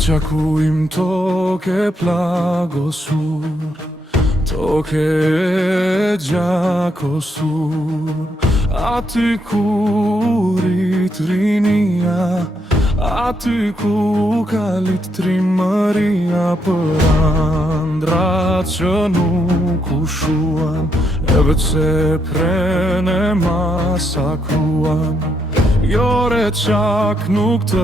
qaku im toke plagosur, toke e gjakosur, aty ku rrit rinia, aty ku kalit trimëria, për andrat që nuk u shuan, e veç se prene masakruan. Jo re qak nuk të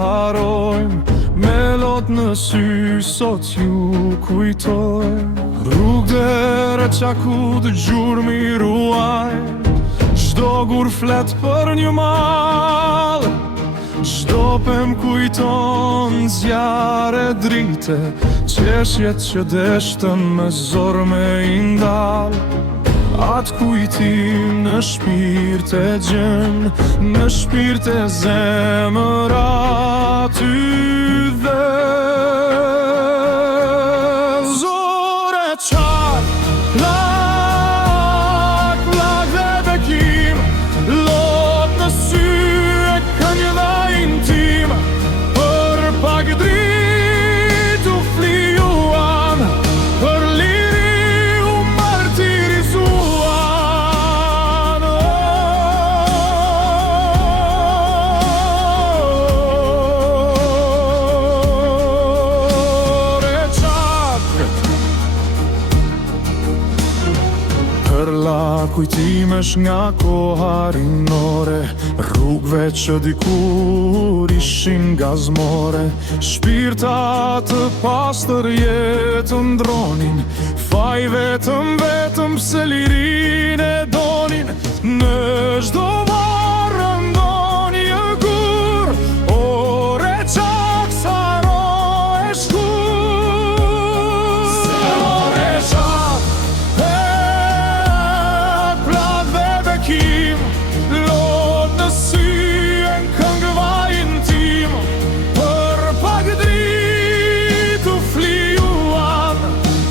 harojmë, me lot në sy sot ju kujtojmë. Rrug dhe qaku të gjurmi ruajnë, çdo gur flet për një mal, çdo pem kujton zjarre drite, qeshjet që deshtën me zor me indal. Atë kujtim në shpirt e gjen, në shpirt e zemër aty dhe zore qak, plak, plak dhe bekim, lot në sy e kënjëve intim, për pak dritë u flijuan, për liri u martirizuan. Për la kujtimesh nga koha rinore, rrugve që dikur ishin gazmore, shpirta të pastër jetën dronin, faj vetëm se lirin e donin. Në çdo varë ndonjë gur, ore qak saro e shkur. Ore qak, plak dhe bekim, lot në sy e në këngëva intim, për pak dritë u flijuan,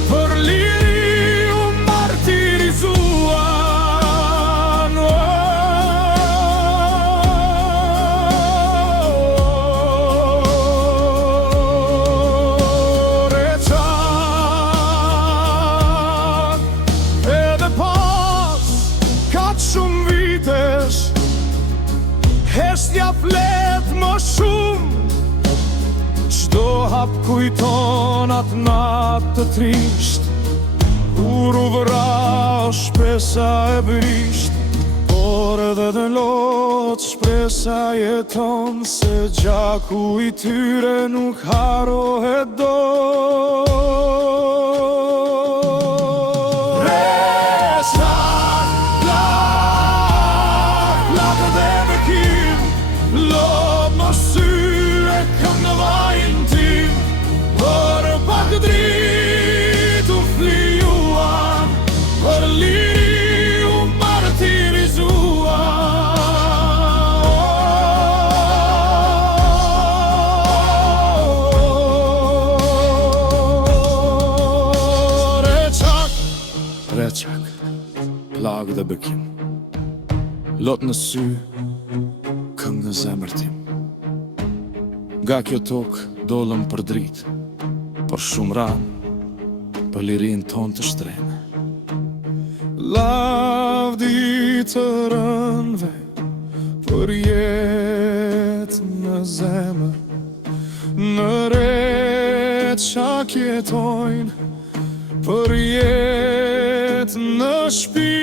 për liri u martirizuan. Edhe pas kaq shumë vitesh, heshtja flet më shumë, çdo hap kujton atë natë të trisht, kur u vra shpresa e brisht, por edhe dhe lot shpresa jeton, se gjaku i tyre nuk harohet do. Lot më sy e këngëva intim, për pak dritë u flijuan, për liri u martirizuan. Re qak, plak dhe bekim, lot në sy, këngë në zemër tim. Nga kjo tokë dolëm për dritë, për shumë ranë, për lirin ton të shtreme. Lavdi të rënve, për jetë në zemër, në re qak jetojnë, për jetë në shpirti.